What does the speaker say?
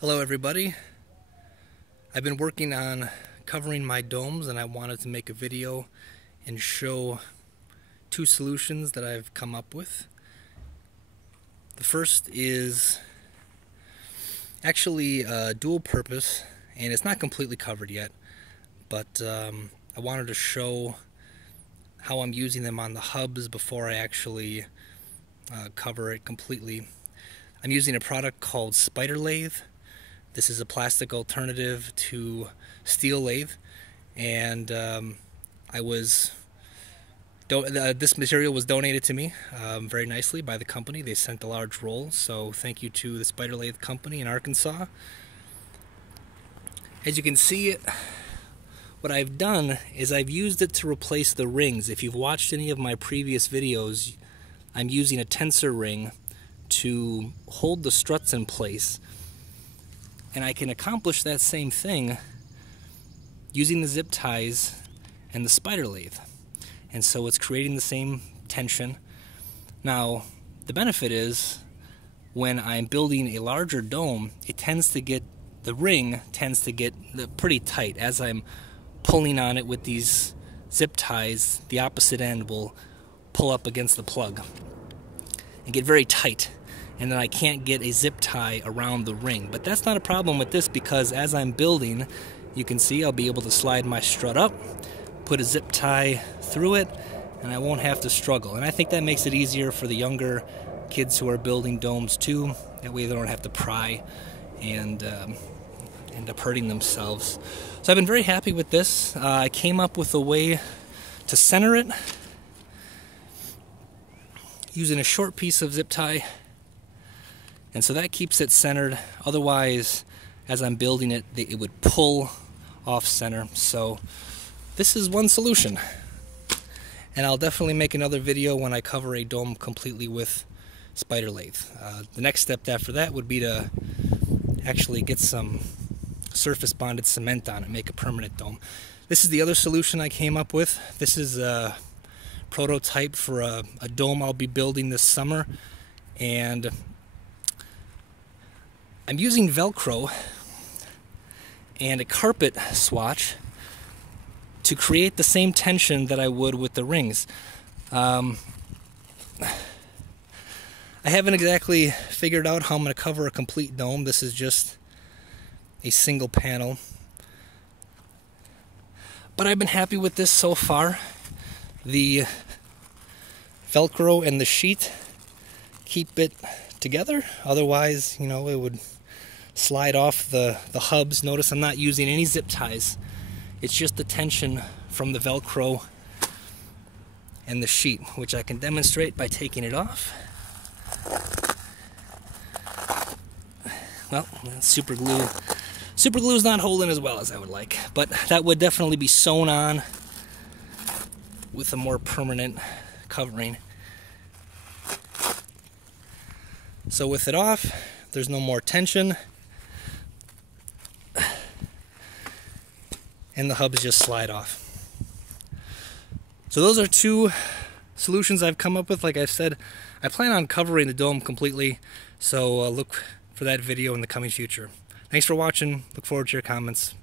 Hello everybody. I've been working on covering my domes and I wanted to make a video and show two solutions that I've come up with. The first is actually dual purpose and it's not completely covered yet, but I wanted to show how I'm using them on the hubs before I actually cover it completely. I'm using a product called Spider Lathe. This is a plastic alternative to steel lathe, and this material was donated to me very nicely by the company. They sent a large roll, so thank you to the Spider Lathe company in Arkansas. As you can see, what I've done is I've used it to replace the rings. If you've watched any of my previous videos, I'm using a tensor ring to hold the struts in place. And I can accomplish that same thing using the zip ties and the spider lathe. And so it's creating the same tension. Now, the benefit is when I'm building a larger dome, the ring tends to get pretty tight. As I'm pulling on it with these zip ties, the opposite end will pull up against the plug and get very tight. And then I can't get a zip tie around the ring. But that's not a problem with this, because as I'm building, you can see I'll be able to slide my strut up, put a zip tie through it, and I won't have to struggle. And I think that makes it easier for the younger kids who are building domes too. That way they don't have to pry and end up hurting themselves. So I've been very happy with this. I came up with a way to center it using a short piece of zip tie. And so that keeps it centered. Otherwise, as I'm building it, it would pull off center. So this is one solution. And I'll definitely make another video when I cover a dome completely with spider lathe. The next step after that would be to actually get some surface bonded cement on it, make a permanent dome. This is the other solution I came up with. This is a prototype for a dome I'll be building this summer. And I'm using Velcro and a carpet swatch to create the same tension that I would with the rings. I haven't exactly figured out how I'm going to cover a complete dome. This is just a single panel. But I've been happy with this so far. The Velcro and the sheet keep it together. Otherwise, it would slide off the hubs. Notice I'm not using any zip ties. It's just the tension from the Velcro and the sheet, which I can demonstrate by taking it off. Well, super glue is not holding as well as I would like, but that would definitely be sewn on with a more permanent covering. So with it off, there's no more tension, and the hubs just slide off. So those are two solutions I've come up with. Like I said, I plan on covering the dome completely, so look for that video in the coming future. Thanks for watching. Look forward to your comments.